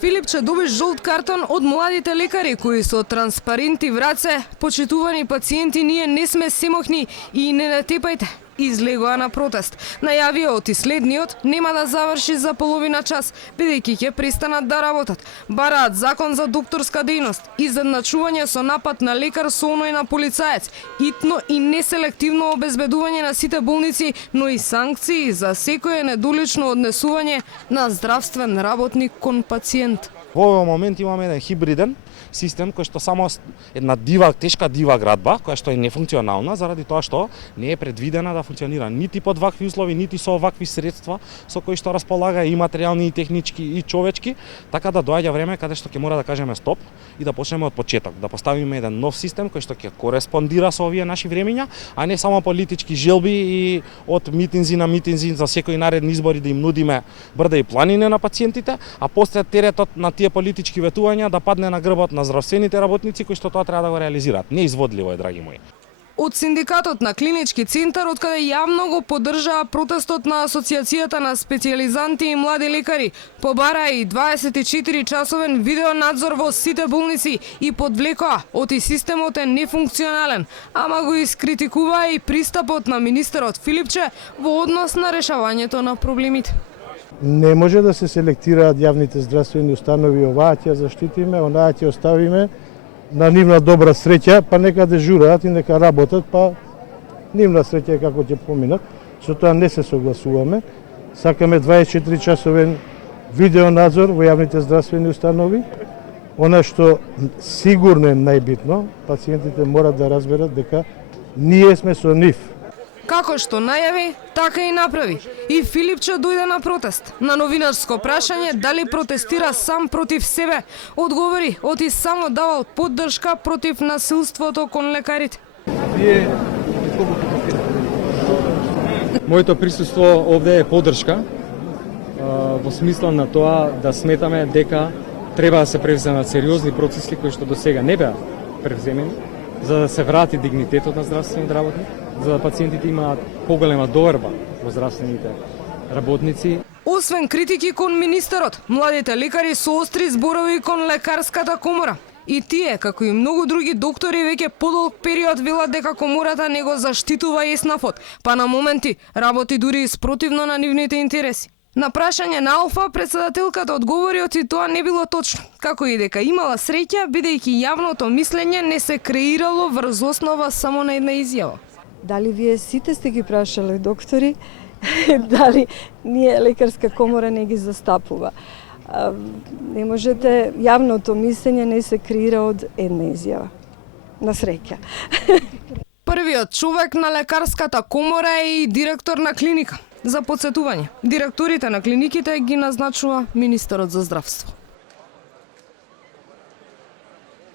Филипче доби жолт картон од младите лекари кои со транспаренти в раце: "Почитувани пациенти, ние не сме семохни и не натепајте." Излегоа на протест. Најавија оти следниот нема да заврши за половина час, бидејќи ќе престанат да работат. Бараат закон за докторска дејност, изедначување со напад на лекар со оној на полицаец, итно и неселективно обезбедување на сите болници, но и санкции за секое недолично однесување на здравствен работник кон пациент. Во овој момент имаме еден хибриден систем кој што само една тешка дива градба, која што е нефункционална заради тоа што не е предвидена да функционира нити под вакви услови, нити со вакви средства со кои што располага и материјални, и технички, и човечки, така да доаѓа време каде што ќе мора да кажеме стоп и да почнеме од почеток, да поставиме еден нов систем кој што ќе кореспондира со овие наши времиња, а не само политички желби и од митинзи на митинзи за секои наредни избори да им нудиме брда и планине на пациентите, а после теретот на тие политички ветувања да падне на грбот на здравствените работници кои што тоа треба да го реализираат. Неизводливо е, драги мои. Од синдикатот на клинички центар, откаде јавно го поддржаа протестот на Асоциацијата на специјализанти и млади лекари, побара и 24-часовен видеонадзор во сите болници и подвлекоа оти системот е нефункционален, ама го искритикуваа и пристапот на министерот Филипче во однос на решавањето на проблемите. Не може да се селектираат јавните здравствени установи, оваа ќе заштитиме, онаа ќе оставиме на нивна добра среќа, па нека дежураат и нека работат, па нивна среќа е како ќе поминат. Со тоа не се согласуваме. Сакаме 24-часовен видеонадзор во јавните здравствени установи. Она што сигурно е најбитно, пациентите мора да разберат дека ние сме со нив. Како што најави, така и направи. И Филипче дојде на протест. На новинарско прашање дали протестира сам против себе, одговори оти само давал поддршка против насилството кон лекарите. Моето присуство овде е поддршка во смисла на тоа да сметаме дека треба да се превземат сериозни процеси кои што досега не беа превземени, за да се врати дигнитетот на здравствениот работник, за да пациентите имаат поголема доверба во здравствените работници. Освен критики кон министерот, младите лекари соостри зборови кон лекарската комора. И тие, како и многу други доктори, веќе подолг период велат дека комората не го заштитува ЕСНАФот, па на моменти работи дури спротивно на нивните интереси. На прашање на Алфа, председателката одговори оти тоа не било точно, како и дека имала среќа, бидејќи јавното мислење не се креирало врз основа само на една изјава. Дали вие сите сте ги прашале доктори, дали ние лекарска комора не ги застапува? Не можете, јавното мислење не се креира од една изјава. На среќа. Првиот човек на лекарската комора е и директор на клиника. За подсетување, директорите на клиниките ги назначува министерот за здравство.